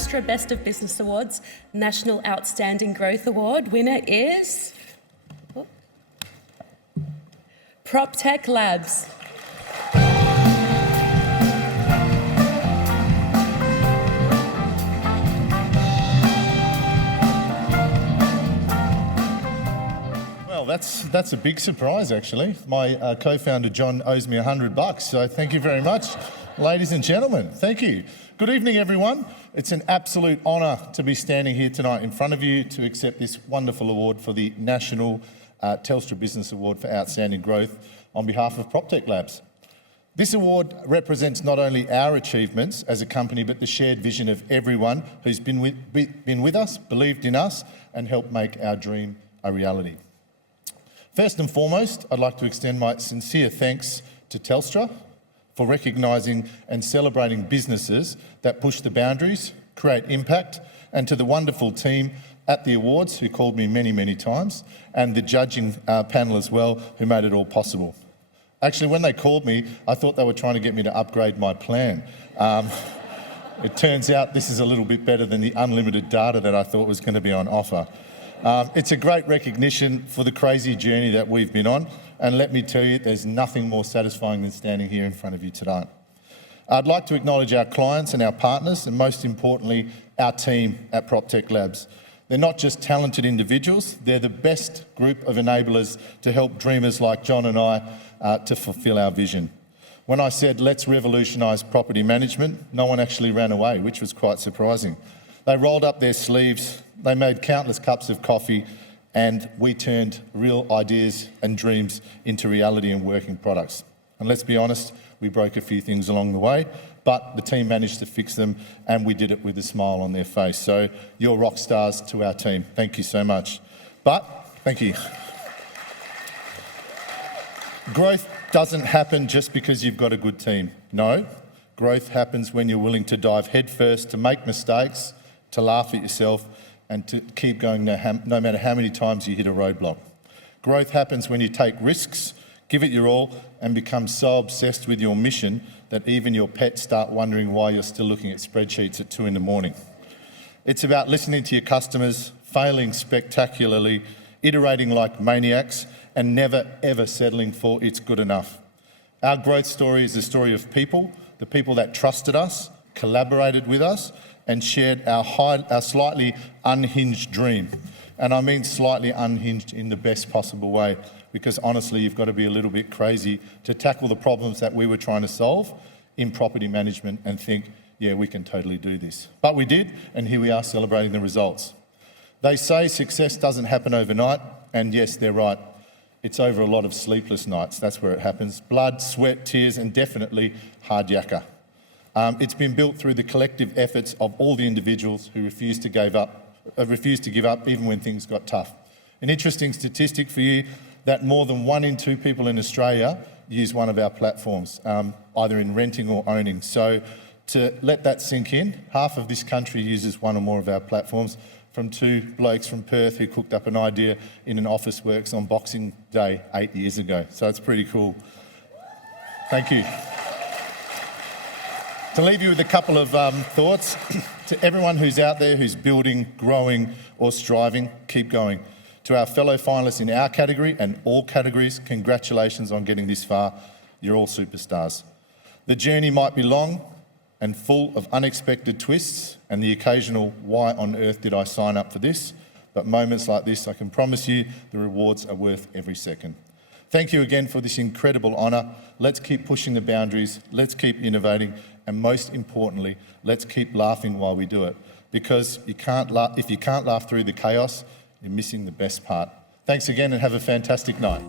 Telstra Best of Business Awards National Outstanding Growth Award winner is Proptech Labs. Well, that's a big surprise, actually. My co-founder, John, owes me $100, so thank you very much. Ladies and gentlemen, thank you. Good evening, everyone. It's an absolute honour to be standing here tonight in front of you to accept this wonderful award for the National Telstra Business Award for Outstanding Growth on behalf of Proptech Labs. This award represents not only our achievements as a company, but the shared vision of everyone who's been with us, believed in us, and helped make our dream a reality. First and foremost, I'd like to extend my sincere thanks to Telstra for recognising and celebrating businesses that push the boundaries, create impact, and to the wonderful team at the awards who called me many, many times, and the judging panel as well who made it all possible. Actually, when they called me, I thought they were trying to get me to upgrade my plan. It turns out this is a little bit better than the unlimited data that I thought was going to be on offer. It's a great recognition for the crazy journey that we've been on, and let me tell you, there's nothing more satisfying than standing here in front of you tonight. I'd like to acknowledge our clients and our partners, and most importantly, our team at Proptech Labs. They're not just talented individuals, they're the best group of enablers to help dreamers like John and I to fulfil our vision. When I said, let's revolutionise property management, no one actually ran away, which was quite surprising. They rolled up their sleeves, they made countless cups of coffee, and we turned real ideas and dreams into reality and working products. And let's be honest, we broke a few things along the way, but the team managed to fix them, and we did it with a smile on their face. So you're rock stars to our team. Thank you so much. Thank you. Growth doesn't happen just because you've got a good team. No, growth happens when you're willing to dive headfirst, to make mistakes, to laugh at yourself, and to keep going no matter how many times you hit a roadblock. Growth happens when you take risks, give it your all, and become so obsessed with your mission that even your pets start wondering why you're still looking at spreadsheets at 2 in the morning. It's about listening to your customers, failing spectacularly, iterating like maniacs, and never ever settling for it's good enough. Our growth story is a story of people, the people that trusted us, collaborated with us, and shared our slightly unhinged dream. And I mean slightly unhinged in the best possible way, because honestly, you've got to be a little bit crazy to tackle the problems that we were trying to solve in property management and think, yeah, we can totally do this. But we did, and here we are celebrating the results. They say success doesn't happen overnight, and yes, they're right. It's over a lot of sleepless nights. That's where it happens. Blood, sweat, tears, and definitely hard yakka. It's been built through the collective efforts of all the individuals who refused to give up even when things got tough. An interesting statistic for you, that more than 1 in 2 people in Australia use one of our platforms, either in renting or owning. So to let that sink in, half of this country uses one or more of our platforms, from 2 blokes from Perth who cooked up an idea in an Officeworks on Boxing Day 8 years ago. So it's pretty cool. Thank you. To leave you with a couple of thoughts, to everyone who's out there who's building, growing or striving, keep going. To our fellow finalists in our category and all categories, congratulations on getting this far. You're all superstars. The journey might be long and full of unexpected twists and the occasional why on earth did I sign up for this, but moments like this, I can promise you the rewards are worth every second. Thank you again for this incredible honour. Let's keep pushing the boundaries, let's keep innovating, and most importantly, let's keep laughing while we do it. Because if you can't laugh through the chaos, you're missing the best part. Thanks again and have a fantastic night.